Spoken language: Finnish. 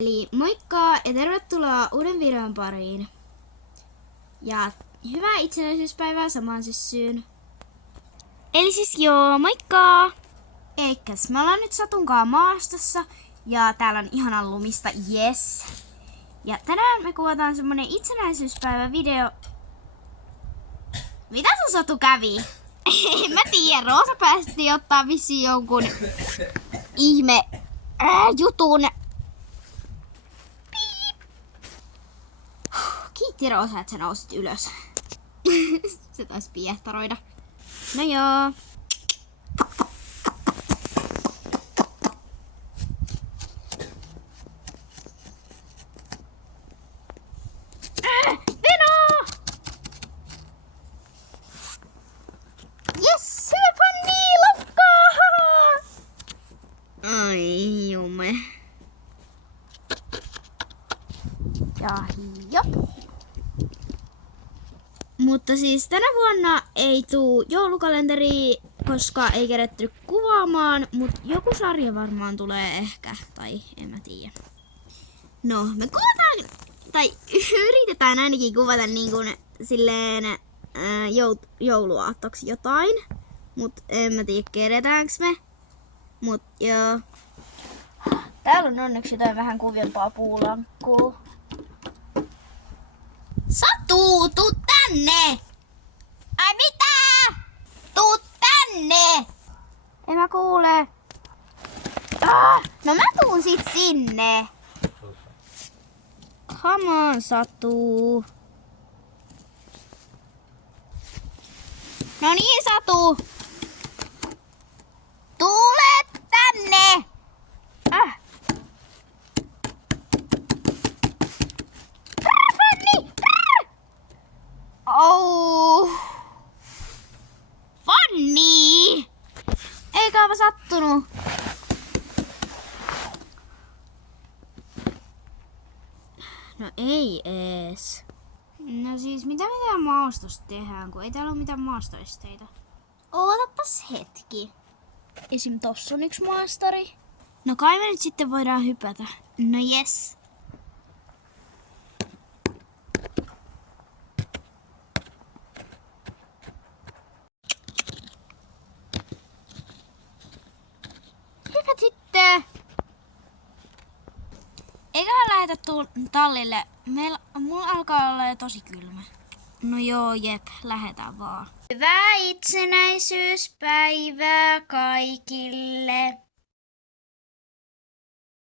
Eli moikka ja tervetuloa uuden videon pariin. Ja hyvää itsenäisyyspäivää samaan syssyyn. Eli siis moikka! Eikäs, me ollaan nyt Satunkaan maastossa ja täällä on ihanan lumista, yes. Ja tänään me kuvataan semmonen itsenäisyyspäivävideo. Mitä sun Satu kävi? En mä tiedä, Roosa päästi ottaa vissiin jonkun ihme jutun. Kiitti Roosa, että sä nousit ylös. Se taisi piehtaroida. No joo. Veno! Jes, hyvä panni! Lokkaa! Ai jume. Ja jop. Mutta siis tänä vuonna ei tuu joulukalenteri, koska ei keretty kuvaamaan, mutta joku sarja varmaan tulee ehkä, tai en mä tiedä. No, me kuvataan, tai yritetään ainakin kuvata niin kuin silleen jouluaattoksi jotain, mut en mä tiedä keretäänkö me, mut joo. Täällä on onneksi jotain vähän kuviempaa puulankkuu. Satu, tuu tänne! Ai mitä? Tuu tänne! En mä kuule. No mä tuun sit sinne. Come on, Satu. No niin, Satu. Tule tänne! Oh. Fanni! Eikä sattunut. No ei ees. No siis mitä me täällä maastossa tehdään, kun ei täällä ole mitään maastoisteita. Ootapas hetki. Esim. Tossa on yksi maastari. No kai me nyt sitten voidaan hypätä. No jes. Hypät sitten! Eiköhän lähetä tallille. Mulla alkaa olla jo tosi kylmä. No joo, jep, lähetään vaan. Hyvää itsenäisyyspäivää kaikille!